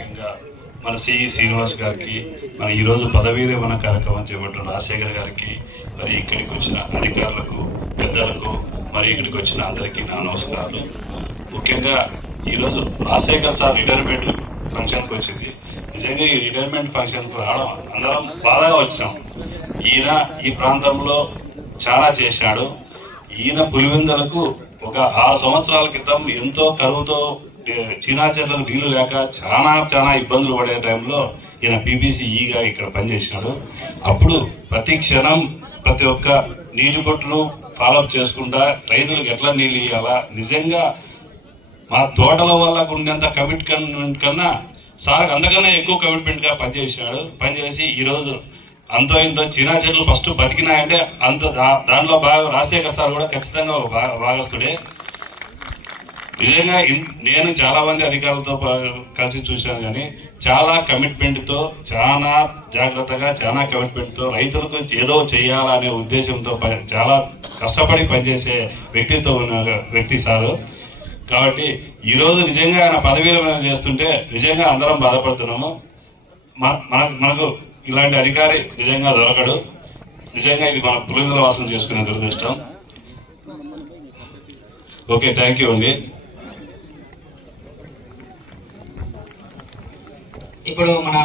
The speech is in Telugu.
ముఖ్యంగా మన సిఈ శ్రీనివాస్ గారికి, మన ఈరోజు పదవీ విరమణ కార్యక్రమం చేపట్టిన రాజశేఖర్ గారికి, మరి ఇక్కడికి వచ్చిన అధికారులకు, పెద్దలకు, మరి ఇక్కడికి వచ్చిన అందరికీ నా నమస్కారాలు. ముఖ్యంగా ఈరోజు రాజశేఖర్ సార్ రిటైర్మెంట్ ఫంక్షన్కి వచ్చింది. నిజంగా ఈ రిటైర్మెంట్ ఫంక్షన్కి రావడం అందరం బాధగా వచ్చాం. ఈయన ఈ ప్రాంతంలో చాలా చేశాడు. ఈయన పులివెందులకు ఒక 6 సంవత్సరాల క్రితం ఎంతో కరువుతో చీనాచెర్లకు నీళ్లు లేక చాలా ఇబ్బందులు పడే టైంలో ఈయన పీబీసీఈగా ఇక్కడ పనిచేసినాడు. అప్పుడు ప్రతి క్షణం ప్రతి ఒక్క నీటి బొట్టును ఫాలోఅప్ చేసుకుంటా రైతులకు ఎట్లా నీళ్ళు ఇవ్వాలా, నిజంగా మా తోటల వల్ల ఉండేంత కమిట్మెంట్ కన్నా సార్ అంతకన్నా ఎక్కువ కమిట్మెంట్గా పనిచేసి ఈరోజు అంతో ఇంతో చీనా చెట్లు ఫస్ట్ బతికినాయంటే అంత దాంట్లో బాగా రాజశేఖర్ సార్ కూడా ఖచ్చితంగా భాగస్తుడే. నిజంగా నేను చాలా మంది అధికారులతో కలిసి చూశాను, కానీ చాలా కమిట్మెంట్తో, చాలా జాగ్రత్తగా, చాలా కమిట్మెంట్తో రైతులకు ఏదో చేయాలనే ఉద్దేశంతో చాలా కష్టపడి పనిచేసే వ్యక్తిత్వం ఉన్న వ్యక్తి సారు. కాబట్టి ఈరోజు నిజంగా ఆయన పదవీలు చేస్తుంటే నిజంగా అందరం బాధపడుతున్నాము. మనకు ఇలాంటి అధికారి నిజంగా దొరకడు. నిజంగా ఇది మన పులివెందుల వాసన చేసుకునే దురదృష్టం. ఓకే, థ్యాంక్ యూ అండి. ఇప్పుడు మన